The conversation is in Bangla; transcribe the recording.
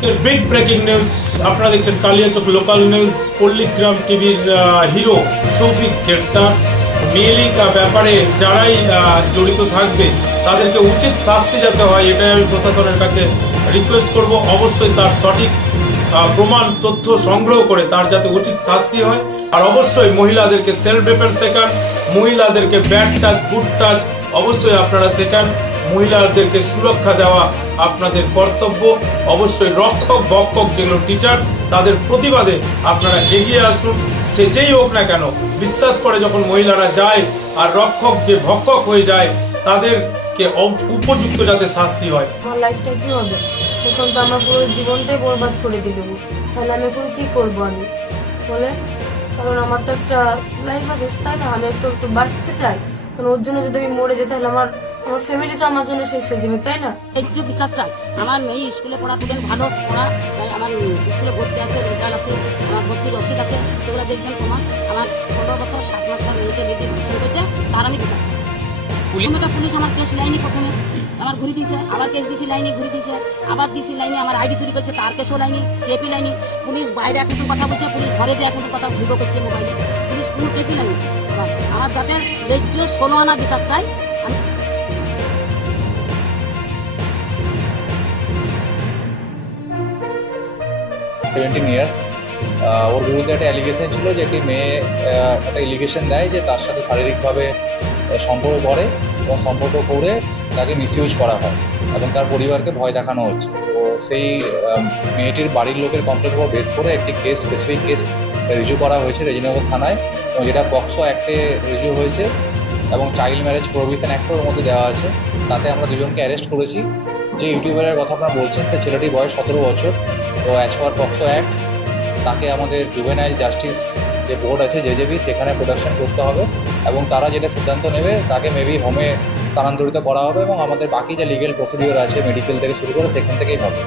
আজকের বিগ ব্রেকিং নিউজ আপনারা দেখছেন কালিয়াচক লোকাল নিউজ। পল্লীগ্রাম টিভির হিরো শৌফিক গ্রেপ্তার। মেয়েলিকা ব্যাপারে যারাই জড়িত থাকবে তাদেরকে উচিত শাস্তি যাতে হয়, এটাই আমি প্রশাসনের কাছে রিকোয়েস্ট করব। অবশ্যই তার সঠিক প্রমাণ তথ্য সংগ্রহ করে তার যাতে উচিত শাস্তি হয়। আর অবশ্যই মহিলাদেরকে সেলফ ডিফেন্স শেখান, মহিলাদেরকে ব্যাড টাচ গুড টাচ অবশ্যই আপনারা শেখান। মহিলাদেরকে সুরক্ষা দেওয়া আপনাদের কর্তব্য। অবশ্যই রক্ষক ভক্ষক যেগুলো টিচার, তাদের প্রতিবাদে আপনারা এগিয়ে আসুন। সে যেই হোক না কেন, বিশ্বাস করে যখন মহিলারা যায় আর রক্ষক যে ভক্ষক হয়ে যায়, তাদেরকে উপযুক্ত যাতে শাস্তি হয়। আমার লাইফটা কি হবে? তখন তো আমরা পুরো জীবনটাই বরবাদ করে দিয়ে দেবো। তাহলে আমি এখন কি করবো আমি বলে? কারণ আমার তো একটা লাইফ আছে, তাই না? আমি একটু বাঁচতে চাই। কারণ ওর জন্য যদি আমি মরে যাই তাহলে আমার ফ্যামিলি তো আমার জন্য শেষ হয়ে যাবে, তাই না? একটু বিশ্বাস চাই। আমার মেয়ে স্কুলে পড়া টুডেন্ট ভালো পড়া, তাই আমার স্কুলে ভর্তি আছে, রেজাল্ট আছে, আমার ভর্তির রসিদ আছে, সেগুলো দেখবেন প্রমাণ। আমার 16 বছর 7 মাসের মেয়েকে রেখে ঘুষি হয়েছে, তার আমি বিশ্বাস চাই। পুলিশ আমার কেস লাইনি, প্রথমে আমার ঘুরে দিয়েছে, আবার কেস দিয়েছি লাইনে, ঘুরে দিয়েছে, আবার দিয়েছি লাইনে, আমার আইডি চুরি করছে, তার কেসও লাইনি, টেপি লাইনি। পুলিশ বাইরে এখন কথা বলছে, পুলিশ ঘরে যে এখন কথা ভিডিও করছে মোবাইলে, পুলিশ কোনো টেপি লাইনি। আমার যাতে ন্যায্য 16 আনা বিচার চাই। 17 ইয়ার্স। ওর বিরুদ্ধে একটা অ্যালিগেশন ছিল যে একটি মেয়ে একটা এলিগেশন দেয় যে তার সাথে শারীরিকভাবে সম্পর্ক করে এবং সম্পর্ক করে তাকে মিসইউজ করা হয় এবং তার পরিবারকে ভয় দেখানো হচ্ছে। তো সেই মেয়েটির বাড়ির লোকের কমপ্লেনের উপর বেস করে একটি কেস, স্পেসিফিক কেস রিজু করা হয়েছে রেজিনগর থানায়, এবং যেটা পক্সো অ্যাক্টে রিজু হয়েছে এবং চাইল্ড ম্যারেজ প্রোহিবিশন অ্যাক্টের মধ্যে দেওয়া আছে। তাতে আমরা দুজনকে অ্যারেস্ট করেছি। যে ইউটিউবারের কথা আপনারা বলছেন, সে ছেলেটির বয়স 17 বছর। তো অ্যাজ পার পক্সো অ্যাক্ট তাকে আমাদের জুভেনাইল জাস্টিস যে বোর্ড আছে জেজেবি, সেখানে প্রোডাকশন করতে হবে এবং তারা যেটা সিদ্ধান্ত নেবে তাকে মেবি হোমে স্থানান্তরিত করা হবে এবং আমাদের বাকি যে লিগেল প্রসিডিওর আছে মেডিকেল থেকে শুরু করে সেখান থেকেই হবে।